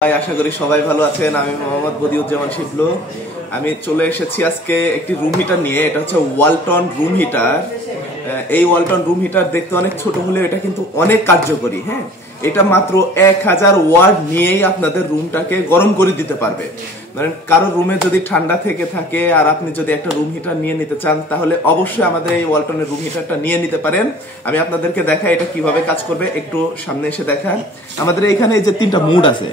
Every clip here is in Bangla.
আশা করি সবাই ভালো আছেন। আমি মোহাম্মদ বদিউজ্জামান শিবলু। আমি চলে এসেছি আজকে একটি রুম হিটার নিয়ে। এটা হচ্ছে ওয়ালটন রুম হিটার। এই ওয়ালটন রুম হিটার দেখতে অনেক ছোট হলেও এটা কিন্তু অনেক কার্যকরী। হ্যাঁ, এটা মাত্র 1000 ওয়াট নিয়েই আপনাদের রুমটাকে গরম করে দিতে পারবে। মানে কারো রুমে যদি ঠান্ডা থেকে থাকে আর আপনি যদি একটা রুম হিটার নিয়ে নিতে চান, তাহলে অবশ্যই আমাদের এই ওয়ালটনের রুম হিটারটা নিয়ে নিতে পারেন। আমি আপনাদেরকে দেখাই এটা কিভাবে কাজ করবে। একটু সামনে এসে দেখান। আমাদের এখানে এই যে 3টা মুড আছে,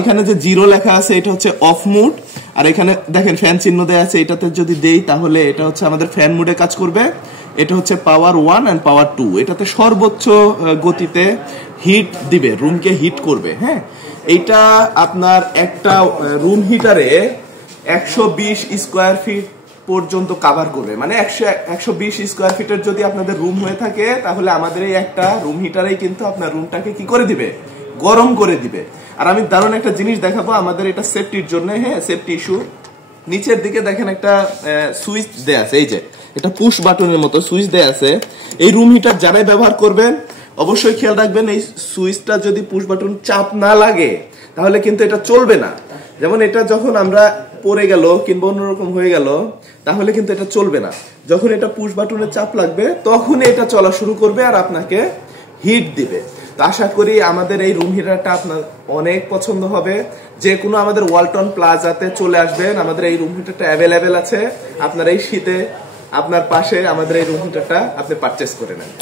এখানে যে 0 লেখা আছে এটা হচ্ছে অফ মুড, আর এখানে দেখেন ফ্যান চিহ্ন দেয়া আছে। এটাতে যদি দেই তাহলে এটা হচ্ছে আমাদের ফ্যান মুডে কাজ করবে। এটা হচ্ছে পাওয়ার 1 এন্ড পাওয়ার 2। এটাতে সর্বোচ্চ গতিতে হিট দিবে, রুমকে হিট করবে। হ্যাঁ, এইটা আপনার একটা রুম হিটারে 120 স্কোয়ার ফিট পর্যন্ত কভার করবে। মানে 120 স্কোয়ার ফিটের যদি আপনাদের রুম হয়ে থাকে, তাহলে আমাদের এই একটা রুম হিটারেই কিন্তু আপনার রুমটাকে কি করে দিবে, গরম করে দিবে। আর আমি দারুণ একটা জিনিস দেখাবো আমাদের এটা সেফটির জন্য। হ্যাঁ, সেফটি ইস্যু। নিচের দিকে দেখেন একটা সুইচ দেয়া আছে। এই যে এটা পুশ বাটনের মতো সুইচ দেয়া আছে। এই রুম হিটার যারাই ব্যবহার করবেন অবশ্যই খেয়াল রাখবেন, এই সুইচটা যদি পুশ বাটন চাপ না লাগে তাহলে কিন্তু এটা চলবে না। যেমন এটা যখন আমরা পড়ে গেল কিংবা অন্যরকম হয়ে গেল, তাহলে কিন্তু এটা চলবে না। যখন এটা পুশ বাটনের চাপ লাগবে তখন এটা চলা শুরু করবে আর আপনাকে হিট দিবে। তো আশা করি আমাদের এই রুম হিটারটা আপনার অনেক পছন্দ হবে। যে কোনো আমাদের ওয়ালটন প্লাজাতে চলে আসবেন, আমাদের এই রুম হিটারটা অ্যাভেলেবেল আছে। আপনার এই শীতে আপনার পাশে আমাদের এই রুম হিটারটা আপনি পারচেস করে নেন।